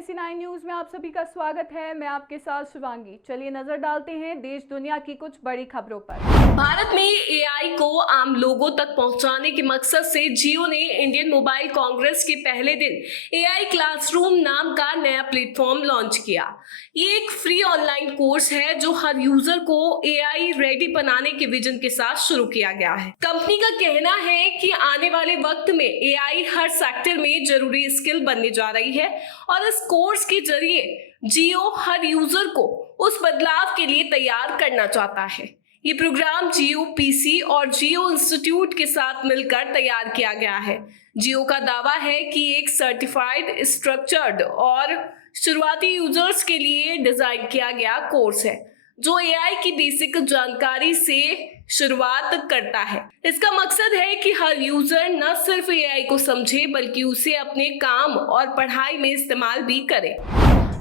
NSE9 news में आप सभी का स्वागत है। मैं आपके साथ शिवांगी। चलिए नजर डालते हैं देश दुनिया की कुछ बड़ी खबरों पर। भारत में एआई को आम लोगों तक पहुंचाने के मकसद से जियो ने इंडियन मोबाइल कांग्रेस के पहले दिन एआई क्लासरूम नाम का नया प्लेटफॉर्म लॉन्च किया। ये एक फ्री ऑनलाइन कोर्स है जो हर यूजर को एआई रेडी बनाने के विजन के साथ शुरू किया गया है। कंपनी का कहना है कि आने वाले वक्त में एआई हर सेक्टर में जरूरी स्किल बनने जा रही है और इस कोर्स के जरिए जियो हर यूजर को उस बदलाव के लिए तैयार करना चाहता है। ये प्रोग्राम जियो पीसी और जियो इंस्टीट्यूट के साथ मिलकर तैयार किया गया है। जियो का दावा है कि एक सर्टिफाइड, स्ट्रक्चर्ड और शुरुआती यूजर्स के लिए डिजाइन किया गया कोर्स है जो एआई की बेसिक जानकारी से शुरुआत करता है। इसका मकसद है कि हर यूजर न सिर्फ एआई को समझे बल्कि उसे अपने काम और पढ़ाई में इस्तेमाल भी करे।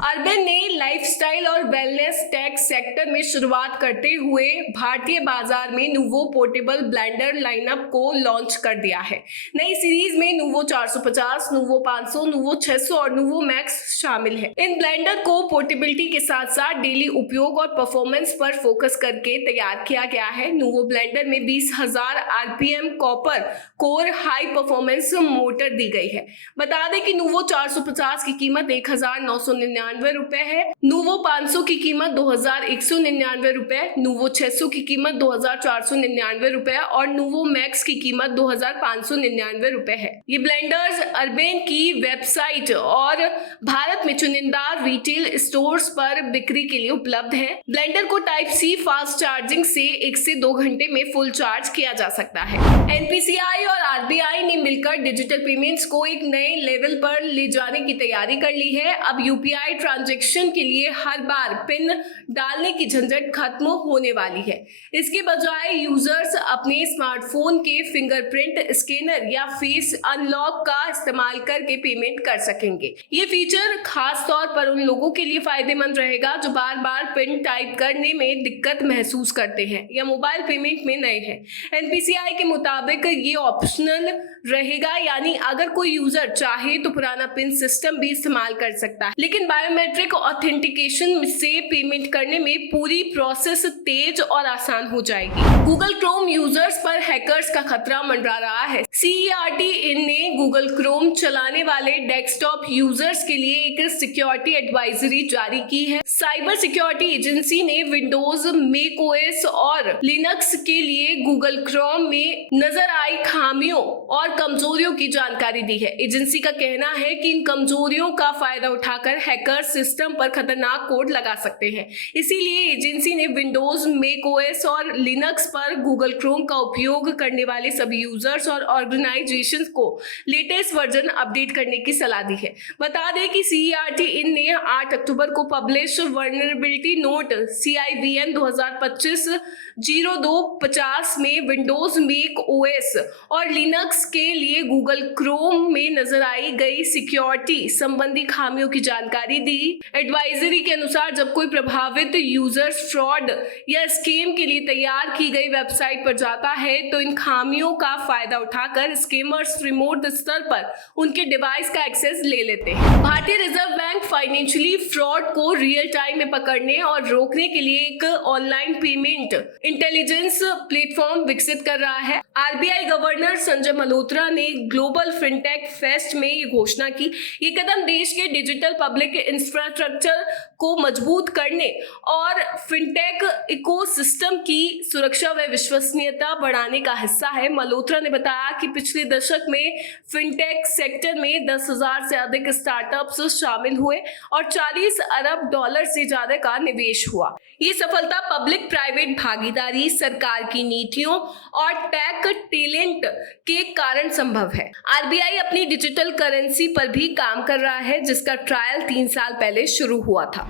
अर्बन ने लाइफस्टाइल और वेलनेस टेक सेक्टर में शुरुआत करते हुए भारतीय बाजार में नूवो पोर्टेबल ब्लेंडर लाइनअप को लॉन्च कर दिया है। नई सीरीज में नूवो 450, नूवो 500, नूवो 600 और नूवो मैक्स शामिल है। इन ब्लेंडर को पोर्टेबिलिटी के साथ साथ डेली उपयोग और परफॉर्मेंस पर फोकस करके तैयार किया गया है। नूवो ब्लेंडर में 20,000 RPM copper core high performance motor दी गई है। बता दें कि नूवो 450 की कीमत 1,999 रुपए है, नूवो 500 की कीमत 2,199 रुपए, नूवो 600 की कीमत 2,499 रुपए और नूवो मैक्स की कीमत 2,599 रुपए है। ये ब्लेंडर्स अर्बन की वेबसाइट और भारत में चुनिंदा रिटेल स्टोर्स पर बिक्री के लिए उपलब्ध है। ब्लेंडर को टाइप सी फास्ट चार्जिंग से 1 से 2 घंटे में फुल चार्ज किया जा सकता है। एनपीसीआई और आरबीआई ने मिलकर डिजिटल पेमेंट्स को एक नए लेवल पर ले जाने की तैयारी कर ली है। अब यूपीआई ट्रांजैक्शन के लिए हर बार पिन डालने की झंझट खत्म होने वाली है। इसके बजाय यूजर्स अपने स्मार्टफोन के फिंगरप्रिंट स्कैनर या फेस अनलॉक का इस्तेमाल करके पेमेंट कर सकेंगे। ये फीचर खास तौर पर उन लोगों के लिए फायदेमंद रहेगा जो बार बार पिन टाइप करने में दिक्कत महसूस करते हैं या मोबाइल पेमेंट में नए हैं। एनपीसीआई के मुताबिक ये ऑप्शनल रहेगा, यानी अगर कोई यूजर चाहे तो पुराना पिन सिस्टम भी इस्तेमाल कर सकता है, लेकिन बायोमेट्रिक ऑथेंटिकेशन से पेमेंट करने में पूरी प्रोसेस तेज और आसान हो जाएगी। गूगल क्रोम यूजर्स पर हैकर्स का खतरा मंडरा रहा है। CERT ने गूगल क्रोम चलाने वाले डेस्कटॉप यूजर्स के लिए एक सिक्योरिटी एडवाइजरी जारी की है। साइबर सिक्योरिटी एजेंसी ने विंडोज, मैक ओएस और लिनक्स के लिए गूगल क्रोम में नजर आई खामियों और कमजोरियों की जानकारी दी है। एजेंसी का कहना है कि इन कमजोरियों का फायदा उठाकर हैकर सिस्टम पर खतरनाक कोड लगा सकते हैं। इसीलिए एजेंसी ने विंडोज, मैक ओएस और लिनक्स पर गूगल क्रोम का उपयोग करने वाले सभी यूजर्स और ऑर्गेनाइजेशंस को लेटेस्ट वर्जन अपडेट करने की सलाह दी है। बता दें कि CERT ने 8 अक्टूबर को पब्लिश वल्नरेबिलिटी नोट CIVN 2025-0250 में विंडोज, मैक ओएस और लिनक्स के लिए गूगल क्रोम में नजर आई गई सिक्योरिटी संबंधी खामियों की जानकारी दी। एडवाइजरी के अनुसार जब कोई प्रभावित यूजर फ्रॉड या स्कैम के लिए तैयार की गई वेबसाइट पर जाता है तो इन खामियों का फायदा उठाकर स्कैमर्स रिमोट स्तर पर उनके डिवाइस का एक्सेस ले लेते हैं। भारतीय रिजर्व बैंक फाइनेंशियली फ्रॉड को रियल टाइम में पकड़ने और रोकने के लिए एक ऑनलाइन पेमेंट इंटेलिजेंस प्लेटफॉर्म विकसित कर रहा है। आरबीआई गवर्नर संजय मल्होत्रा ने ग्लोबल फिनटेक फेस्ट में ये घोषणा की। ये कदम देश के डिजिटल पब्लिक इंफ्रास्ट्रक्चर को मजबूत करने और फिनटेक इकोसिस्टम की सुरक्षा व विश्वसनीयता बढ़ाने का हिस्सा है। मल्होत्रा ने बताया कि पिछले दशक में फिनटेक सेक्टर में 10,000 से अधिक स्टार्टअप्स शामिल हुए और 40 अरब डॉलर से ज्यादा का निवेश हुआ। ये सफलता पब्लिक प्राइवेट भागीदारी, सरकार की नीतियों और टेक टैलेंट के कारण संभव है। आरबीआई अपनी डिजिटल करेंसी पर भी काम कर रहा है जिसका ट्रायल 3 साल पहले शुरू हुआ था।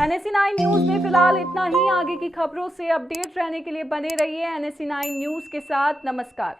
NSE9 न्यूज में फिलहाल इतना ही। आगे की खबरों से अपडेट रहने के लिए बने रहिए NSE9 न्यूज के साथ। नमस्कार।